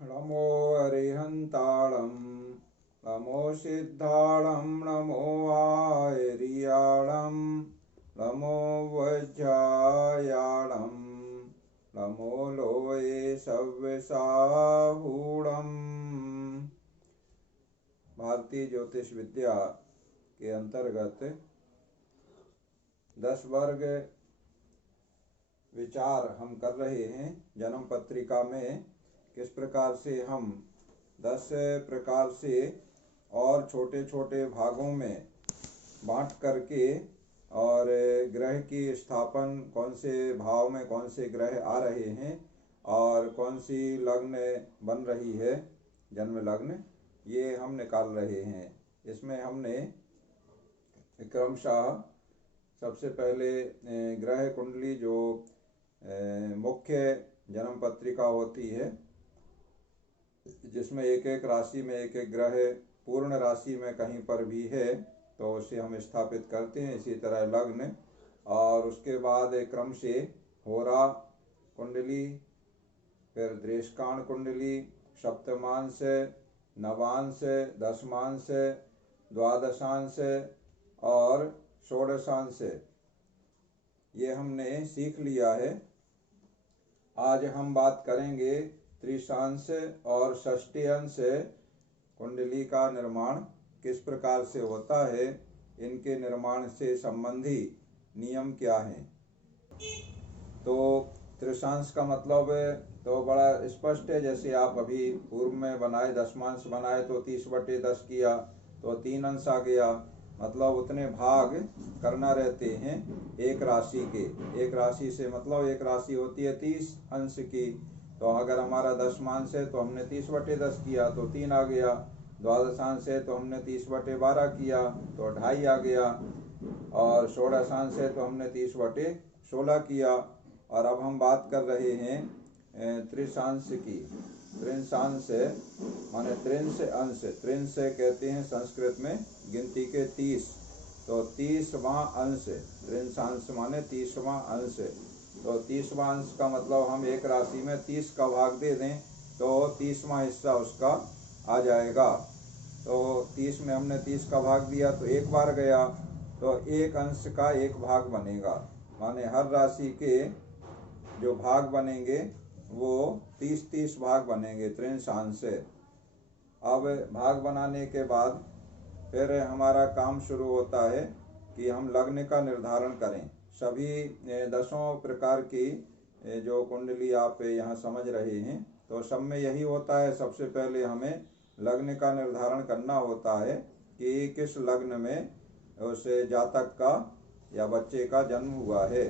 नमो अरिहन्तालं नमो सिद्धालं नमो आयर्यालं नमो वज्रायालं नमो लोये सव्यसाहूणम्। भारतीय ज्योतिष विद्या के अंतर्गत 10 वर्ग विचार हम कर रहे हैं। जन्म पत्रिका में किस प्रकार से हम 10 प्रकार से और छोटे छोटे भागों में बांट करके और ग्रह की स्थापन कौन से भाव में कौन से ग्रह आ रहे हैं और कौन सी लग्न बन रही है, जन्म लग्न, ये हम निकाल रहे हैं। इसमें हमने क्रमशः सबसे पहले ग्रह कुंडली जो मुख्य जन्म पत्रिका होती है, जिसमें एक एक राशि में एक एक ग्रह पूर्ण राशि में कहीं पर भी है तो उसे हम स्थापित करते हैं। इसी तरह लग्न और उसके बाद क्रम से होरा कुंडली, फिर दृष्टान कुंडली, सप्तमांश, नवांश, दशमांश, द्वादशांश और षोडशांश, ये हमने सीख लिया है। आज हम बात करेंगे त्रिशांश और षष्ठी अंश कुंडली का निर्माण किस प्रकार से होता है, इनके निर्माण से संबंधी नियम क्या हैं। तो त्रिशांश का मतलब तो बड़ा स्पष्ट है। जैसे आप अभी पूर्व में बनाए दशमांश बनाए तो 30/10 किया तो 3 अंश आ गया, मतलब उतने भाग करना रहते हैं एक राशि के। एक राशि से मतलब एक राशि होती है 30 अंश की, तो अगर हमारा दशमांश है तो हमने 30/10 किया तो 3 आ गया, द्वादशांश है तो हमने 30/12 किया तो 2.5 आ गया, और षोडशांश है तो हमने 30/16 किया। और अब हम बात कर रहे हैं त्रिशांश की। त्रिशांश माने त्रिंश अंश, त्रिंश कहते हैं संस्कृत में गिनती के 30, तो 30वां अंश, त्रिंशांश माने 30वां अंश। तो 30वां अंश का मतलब हम एक राशि में 30 का भाग दे दें तो 30वां हिस्सा उसका आ जाएगा। तो 30 में हमने 30 का भाग दिया तो एक बार गया, तो एक अंश का एक भाग बनेगा। माने हर राशि के जो भाग बनेंगे वो 30-30 भाग बनेंगे त्रिंशांश से। अब भाग बनाने के बाद फिर हमारा काम शुरू होता है कि हम लग्न का निर्धारण करें। सभी 10 प्रकार की जो कुंडली आप यहाँ समझ रहे हैं तो सब में यही होता है। सबसे पहले हमें लग्न का निर्धारण करना होता है कि किस लग्न में उस जातक का या बच्चे का जन्म हुआ है।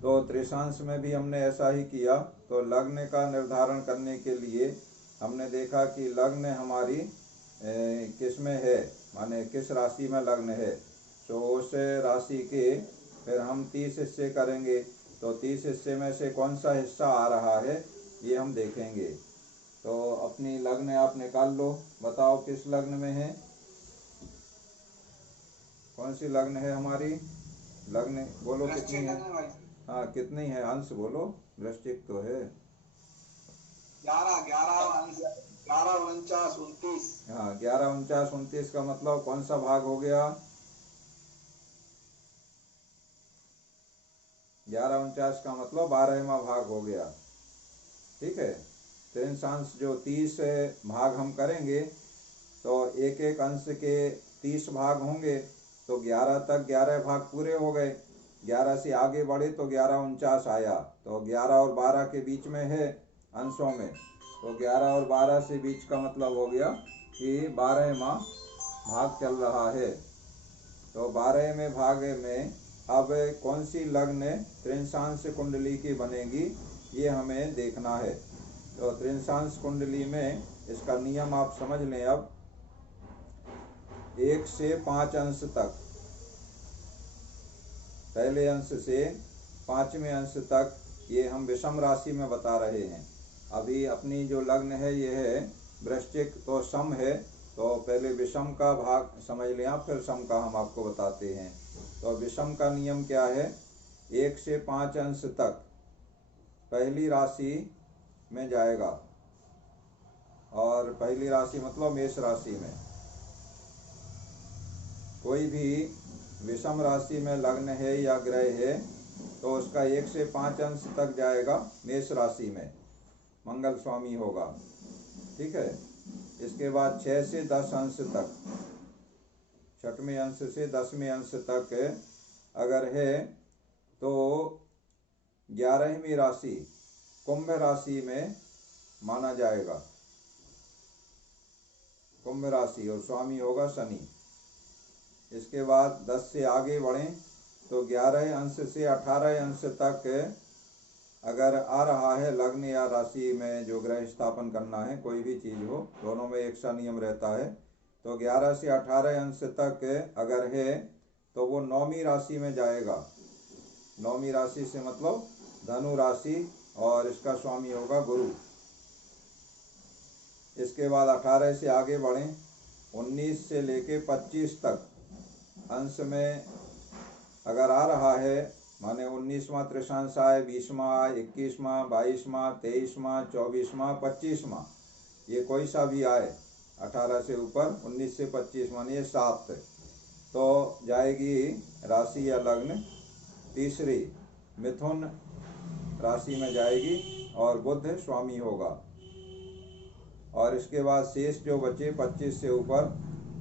तो त्रिशांश में भी हमने ऐसा ही किया। तो लग्न का निर्धारण करने के लिए हमने देखा कि लग्न हमारी किस में है, माने किस राशि में लग्न है। तो उस राशि के फिर हम 30 हिस्से करेंगे, तो 30 हिस्से में से कौन सा हिस्सा आ रहा है ये हम देखेंगे। तो अपनी लग्न आप निकाल लो, बताओ किस लग्न में है, कौन सी लग्न है हमारी। लग्न बोलो कितनी है। हाँ कितनी है, अंश बोलो। वृश्चिक तो है 11, 49, 29। हाँ 11, 49, 29 का मतलब कौन सा भाग हो गया। 11, 49 का मतलब 12वां भाग हो गया। ठीक है। त्रिंशांश जो 30 भाग हम करेंगे तो एक एक अंश के 30 भाग होंगे, तो 11 तक 11 भाग पूरे हो गए। 11 से आगे बढ़े तो 11, 49 आया, तो 11 और 12 के बीच में है अंशों में, तो 11 और 12 से बीच का मतलब हो गया कि 12वां भाग चल रहा है। तो 12वें भाग में अब कौन सी लग्न त्रिंशांश कुंडली की बनेगी ये हमें देखना है। तो त्रिंशांश कुंडली में इसका नियम आप समझ लें। अब 1 से 5 अंश तक, पहले अंश से 5वें अंश तक ये हम विषम राशि में बता रहे हैं। अभी अपनी जो लग्न है ये है वृश्चिक, तो सम है, तो पहले विषम का भाग समझ लें आप, फिर सम का हम आपको बताते हैं। तो विषम का नियम क्या है, 1 से 5 अंश तक पहली राशि में जाएगा। और पहली राशि मतलब मेष राशि में। कोई भी विषम राशि में लग्न है या ग्रह है तो उसका 1 से 5 अंश तक जाएगा मेष राशि में, मंगल स्वामी होगा। ठीक है। इसके बाद 6 से 10 अंश तक, 6वें अंश से 10वें अंश तक अगर है तो 11वीं राशि कुंभ राशि में माना जाएगा, कुंभ राशि, और स्वामी होगा शनि। इसके बाद 10 से आगे बढ़ें तो 11 अंश से 18 अंश तक अगर आ रहा है लग्न या राशि में जो ग्रह स्थापन करना है, कोई भी चीज हो, दोनों में एक सा नियम रहता है। तो 11 से 18 अंश तक अगर है तो वो 9वीं राशि में जाएगा। 9वीं राशि से मतलब धनु राशि, और इसका स्वामी होगा गुरु। इसके बाद 18 से आगे बढ़ें, 19 से लेके 25 तक अंश में अगर आ रहा है, माने 19वां त्रिशांश आए, 20वां, 21वां, 22वां, 23वां, 24वां, 25वां, ये कोई सा भी आए 18 से ऊपर, 19 से 25 माने ये 7, तो जाएगी राशि या लग्न तीसरी मिथुन राशि में जाएगी और बुध स्वामी होगा। और इसके बाद शेष जो बचे 25 से ऊपर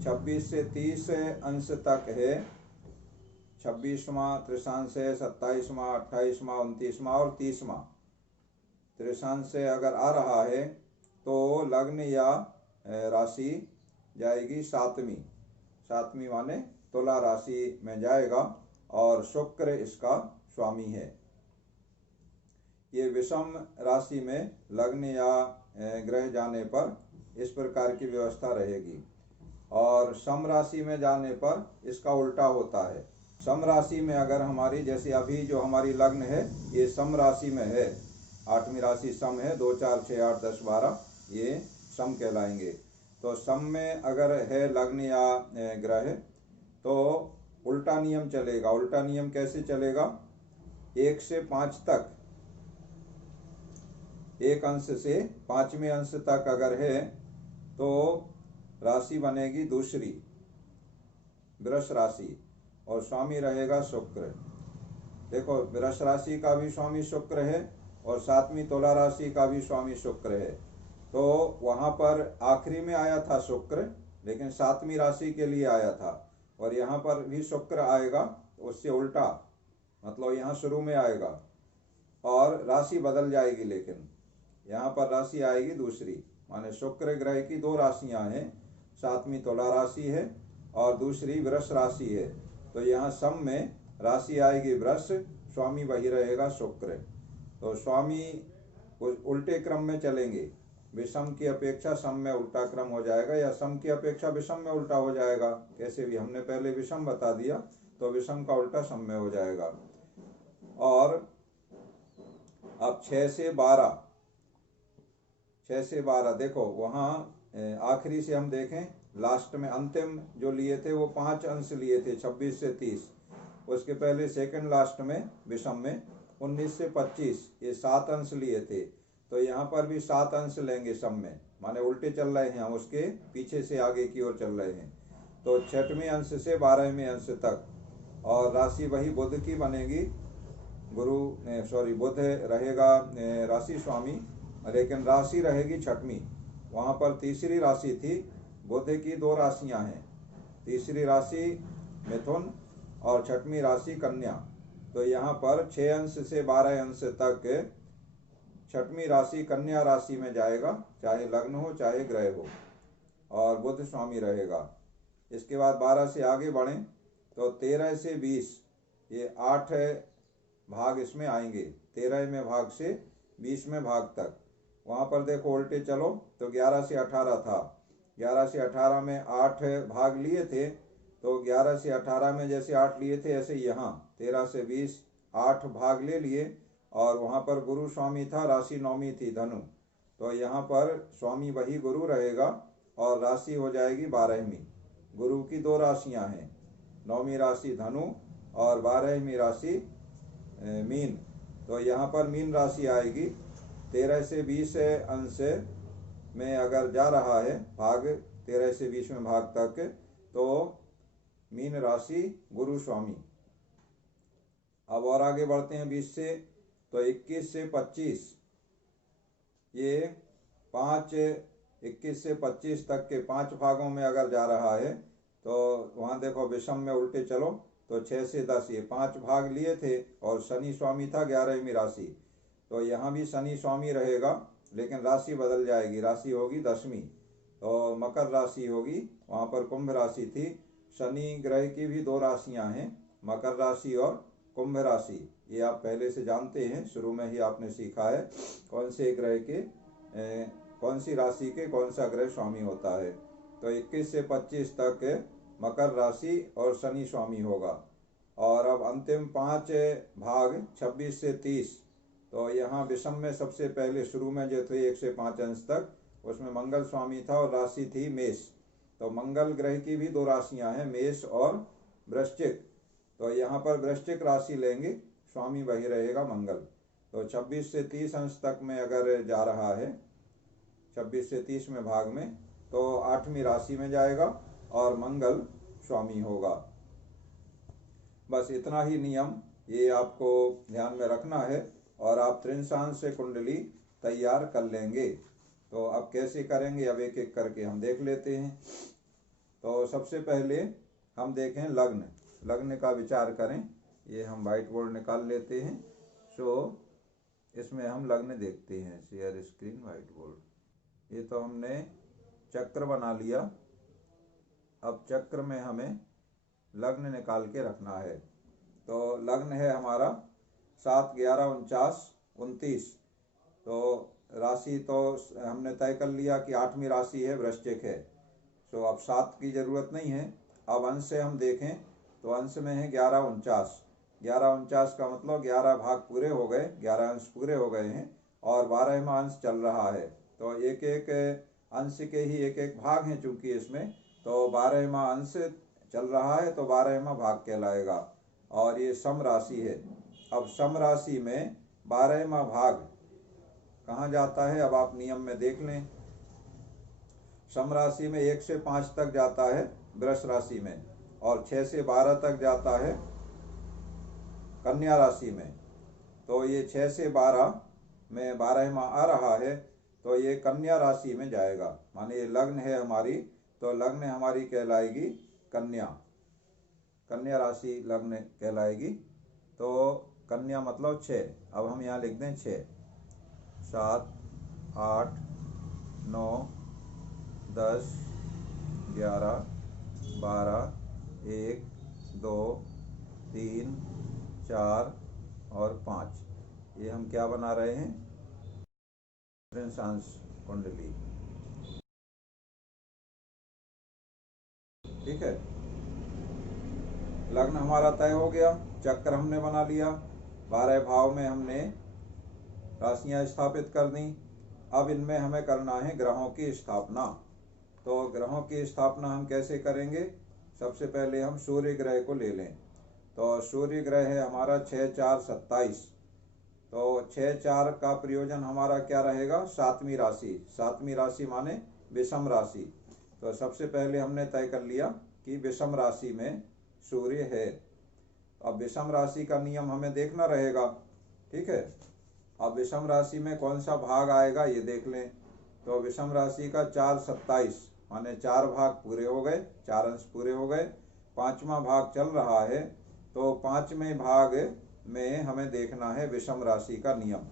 26 से 30 अंश तक है, 26वां त्रिशांश है, 27वां, 28वां, 29वां और 30वां त्रिशांश से अगर आ रहा है तो लग्न या राशि जाएगी 7वीं माने तुला राशि में जाएगा, और शुक्र इसका स्वामी है। ये विषम राशि में लग्न या ग्रह जाने पर इस प्रकार की व्यवस्था रहेगी। और सम राशि में जाने पर इसका उल्टा होता है। सम राशि में अगर हमारी, जैसे अभी जो हमारी लग्न है ये सम राशि में है, 8वीं राशि सम है, 2, 4, 6, 8, 10, 12 ये सम कहलाएंगे। तो सम में अगर है लग्न या ग्रह तो उल्टा नियम चलेगा। उल्टा नियम कैसे चलेगा? 1 से 5 तक, 1 अंश से 5वें अंश तक अगर है तो राशि बनेगी दूसरी वृष राशि, और स्वामी रहेगा शुक्र। देखो, वृष राशि का भी स्वामी शुक्र है और 7वीं तुला राशि का भी स्वामी शुक्र है। तो वहां पर आखिरी में आया था शुक्र, लेकिन 7वीं राशि के लिए आया था, और यहाँ पर भी शुक्र आएगा उससे उल्टा, मतलब यहाँ शुरू में आएगा और राशि बदल जाएगी, लेकिन यहाँ पर राशि आएगी दूसरी। माने शुक्र ग्रह की 2 राशियां हैं, 7वीं तुला राशि है और दूसरी वृष राशि है। तो यहाँ सम में राशि आएगी वृष, स्वामी वही रहेगा शुक्र। तो स्वामी उल्टे क्रम में चलेंगे, विषम की अपेक्षा सम में उल्टा क्रम हो जाएगा, या सम की अपेक्षा विषम में उल्टा हो जाएगा। कैसे भी, हमने पहले विषम बता दिया तो विषम का उल्टा सम में हो जाएगा। और अब 6 से 12 देखो, वहाँ आखिरी से हम देखें, लास्ट में अंतिम जो लिए थे वो 5 अंश लिए थे, 26 से 30। उसके पहले सेकंड लास्ट में विषम में 19 से 25 ये 7 अंश लिए थे। तो यहाँ पर भी 7 अंश लेंगे सम में, माने उल्टे चल रहे हैं हम, उसके पीछे से आगे की ओर चल रहे हैं। तो 6वें अंश से 12वें अंश तक, और राशि वही बुध की बनेगी। बुध रहेगा राशि स्वामी, लेकिन राशि रहेगी 6वीं। वहाँ पर तीसरी राशि थी, बुध की 2 राशियां हैं, तीसरी राशि मिथुन और 6वीं राशि कन्या। तो यहाँ पर 6 अंश से 12 अंश तक 6वीं राशि कन्या राशि में जाएगा, चाहे लग्न हो चाहे ग्रह हो, और बुध स्वामी रहेगा। इसके बाद 12 से आगे बढ़ें तो 13 से 20 ये 8 भाग इसमें आएंगे, 13वें भाग से 20वें भाग तक। वहाँ पर देखो उल्टे चलो तो 11 से 18 था, 11 से 18 में 8 भाग लिए थे, तो 11 से 18 में जैसे 8 लिए थे ऐसे यहाँ 13 से 20 8 भाग ले लिए, और वहाँ पर गुरु स्वामी था, राशि 9वीं थी धनु। तो यहाँ पर स्वामी वही गुरु रहेगा और राशि हो जाएगी 12वीं। गुरु की 2 राशियाँ हैं, 9वीं राशि धनु और 12वीं राशि मीन। तो यहाँ पर मीन राशि आएगी, 13 से 20 अंश में अगर जा रहा है भाग 13 से 20वें भाग तक, तो मीन राशि गुरु स्वामी। अब और आगे बढ़ते हैं 20 से, तो 21 से 25, ये 21 से 25 तक के 5 भागों में अगर जा रहा है, तो वहाँ देखो विषम में उल्टे चलो, तो 6 से 10 ये 5 भाग लिए थे, और शनि स्वामी था 11वीं राशि, तो यहाँ भी शनि स्वामी रहेगा, लेकिन राशि बदल जाएगी, राशि होगी 10वीं, तो मकर राशि होगी, वहाँ पर कुंभ राशि थी। शनि ग्रह की भी 2 राशियाँ हैं, मकर राशि और कुंभ राशि, ये आप पहले से जानते हैं, शुरू में ही आपने सीखा है कौन से ग्रह के कौन सी राशि के कौन सा ग्रह स्वामी होता है। तो 21 से 25 तक मकर राशि और शनि स्वामी होगा। और अब अंतिम 5 भाग 26 से 30, तो यहाँ विषम में सबसे पहले शुरू में जो थे 1 से 5 अंश तक, उसमें मंगल स्वामी था और राशि थी मेष। तो मंगल ग्रह की भी 2 राशियां हैं, मेष और वृश्चिक, तो यहाँ पर वृश्चिक राशि लेंगे, स्वामी वही रहेगा मंगल। तो 26 से 30 अंश तक में अगर जा रहा है, 26 से 30 में भाग में, तो 8वीं राशि में जाएगा और मंगल स्वामी होगा। बस इतना ही नियम ये आपको ध्यान में रखना है, और आप त्रिंशांश से कुंडली तैयार कर लेंगे। तो अब कैसे करेंगे, अब एक एक करके हम देख लेते हैं। तो सबसे पहले हम देखें लग्न, लग्न का विचार करें। ये हम व्हाइट बोर्ड निकाल लेते हैं, सो इसमें हम लग्न देखते हैं। शेयर स्क्रीन व्हाइट बोर्ड, ये तो हमने चक्र बना लिया। अब चक्र में हमें लग्न निकाल के रखना है। तो लग्न है हमारा 7, 11, 49, 29। तो राशि तो हमने तय कर लिया कि 8वीं राशि है, वृश्चिक है, तो अब 7 की जरूरत नहीं है। अब अंश से हम देखें तो अंश में है 11, 49। 11, 49 का मतलब 11 भाग पूरे हो गए, 11 अंश पूरे हो गए हैं, और 12वां अंश चल रहा है। तो एक एक अंश के ही एक एक भाग हैं चूंकि इसमें, तो 12वां अंश चल रहा है, तो 12वां भाग कहलाएगा। और ये सम राशि है। अब सम राशि में 12वां भाग कहाँ जाता है, अब आप नियम में देख लें। सम राशि में 1 से 5 तक जाता है वृष राशि में, और 6 से 12 तक जाता है कन्या राशि में। तो ये 6 से 12 में 12वां आ रहा है, तो ये कन्या राशि में जाएगा। माने ये लग्न है हमारी, तो लग्न हमारी कहलाएगी कन्या, कन्या राशि लग्न कहलाएगी। तो कन्या मतलब 6। अब हम यहाँ लिख दें 6, 7, 8, 9, 10, 11, 12, 1, 2, 3, 4 और 5। ये हम क्या बना रहे हैं, त्रिंशांश कुंडली। ठीक है, लग्न हमारा तय हो गया, चक्र हमने बना लिया, 12 भाव में हमने राशियां स्थापित कर दी। अब इनमें हमें करना है ग्रहों की स्थापना। तो ग्रहों की स्थापना हम कैसे करेंगे, सबसे पहले हम सूर्य ग्रह को ले लें। तो सूर्य ग्रह है हमारा 6, 4, 27। तो 6, 4 का प्रयोजन हमारा क्या रहेगा, 7वीं राशि। 7वीं राशि माने विषम राशि। तो सबसे पहले हमने तय कर लिया कि विषम राशि में सूर्य है। अब विषम राशि का नियम हमें देखना रहेगा। ठीक है, अब विषम राशि में कौन सा भाग आएगा ये देख लें। तो विषम राशि का 4, 27 माने 4 भाग पूरे हो गए, 4 अंश पूरे हो गए, 5वां भाग चल रहा है। तो 5वें भाग में हमें देखना है विषम राशि का नियम।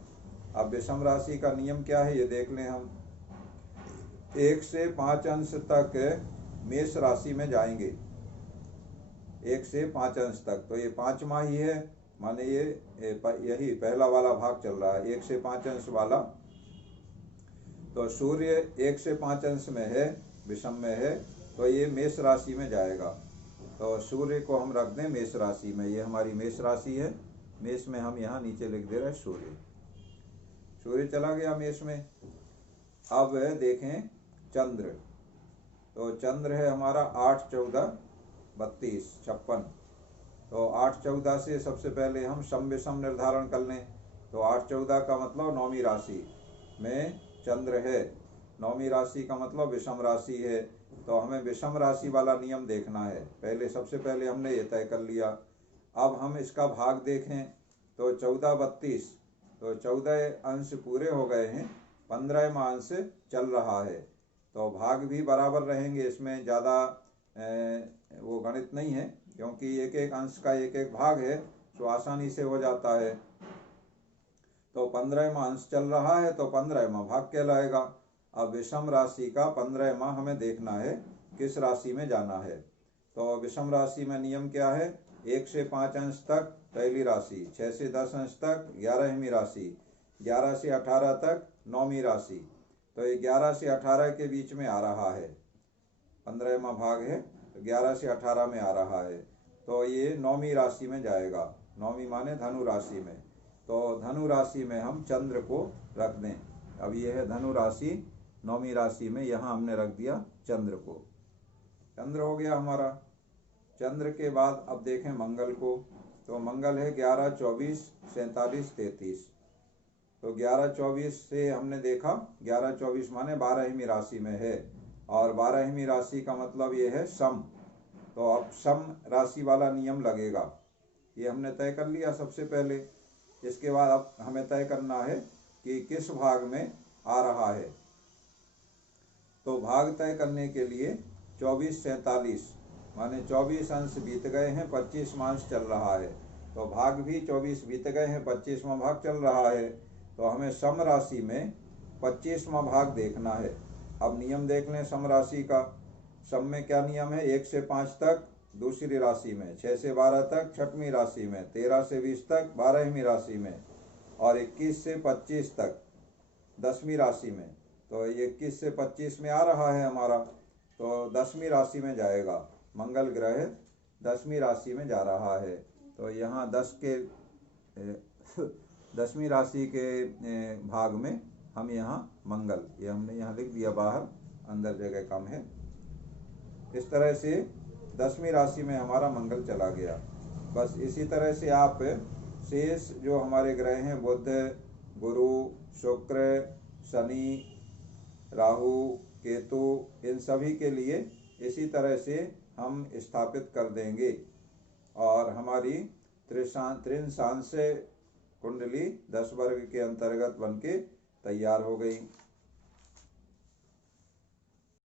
अब विषम राशि का नियम क्या है ये देख लें हम। 1 से 5 अंश तक मेष राशि में जाएंगे, 1 से 5 अंश तक। तो ये 5वां ही है, माने ये यही पहला वाला भाग चल रहा है, 1 से 5 अंश वाला। तो सूर्य 1 से 5 अंश में है, विषम में है, तो ये मेष राशि में जाएगा। तो सूर्य को हम रख दें मेष राशि में, ये हमारी मेष राशि है। मेष में हम यहाँ नीचे लिख दे रहे हैं सूर्य। सूर्य चला गया मेष में। अब देखें चंद्र। तो चंद्र है हमारा 8, 14, 32, 56। तो 8, 14 से सबसे पहले हम सम विषम निर्धारण कर लें। तो 8, 14 का मतलब 9वीं राशि में चंद्र है। नौवीं राशि का मतलब विषम राशि है, तो हमें विषम राशि वाला नियम देखना है। पहले सबसे पहले हमने ये तय कर लिया। अब हम इसका भाग देखें तो 14 32, तो 14 अंश पूरे हो गए हैं, 15वां अंश चल रहा है। तो भाग भी बराबर रहेंगे, इसमें ज़्यादा वो गणित नहीं है, क्योंकि एक एक अंश का एक एक भाग है, तो आसानी से हो जाता है। तो 15वां अंश चल रहा है, तो 15वां भाग कहलाएगा। अब विषम राशि का 15वां हमें देखना है किस राशि में जाना है। तो विषम राशि में नियम क्या है? 1 से 5 अंश तक पहली राशि, 6 से 10 अंश तक 11वीं राशि, 11 से 18 तक 9वीं राशि। तो ये 11 से 18 के बीच में आ रहा है, 15वां भाग है, तो 11 से 18 में आ रहा है, तो ये 9वीं राशि में जाएगा। 9वीं माने धनु राशि में। तो धनु राशि में हम चंद्र को रख दें। अब ये है धनु राशि, 9वीं राशि में यहाँ हमने रख दिया चंद्र को। चंद्र हो गया हमारा। चंद्र के बाद अब देखें मंगल को। तो मंगल है 11 24 47 33। तो 11 24 से हमने देखा, 11 24 माने 12वीं राशि में है, और 12वीं राशि का मतलब ये है सम। तो अब सम राशि वाला नियम लगेगा, ये हमने तय कर लिया सबसे पहले। इसके बाद अब हमें तय करना है कि किस भाग में आ रहा है। तो भाग तय करने के लिए 24 47 माने 24 अंश बीत गए हैं, 25वां अंश चल रहा है। तो भाग भी 24 बीत गए हैं, 25वां भाग चल रहा है। तो हमें सम राशि में 25वां भाग देखना है। अब नियम देख लें सम राशि का। सम में क्या नियम है? 1 से 5 तक दूसरी राशि में, 6 से 12 तक छठवीं राशि में, 13 से 20 तक 12वीं राशि में, और 21 से 25 तक 10वीं राशि में। तो ये 21 से 25 में आ रहा है हमारा, तो 10वीं राशि में जाएगा। मंगल ग्रह 10वीं राशि में जा रहा है। तो यहाँ 10वीं राशि के भाग में हम यहाँ मंगल, ये हमने यहाँ लिख दिया बाहर, अंदर जगह कम है। इस तरह से 10वीं राशि में हमारा मंगल चला गया। बस इसी तरह से आप शेष जो हमारे ग्रह हैं, बुध, गुरु, शुक्र, शनि, राहु, केतु, इन सभी के लिए इसी तरह से हम स्थापित कर देंगे, और हमारी त्रिशांश कुंडली 10 वर्ग के अंतर्गत बनके तैयार हो गई।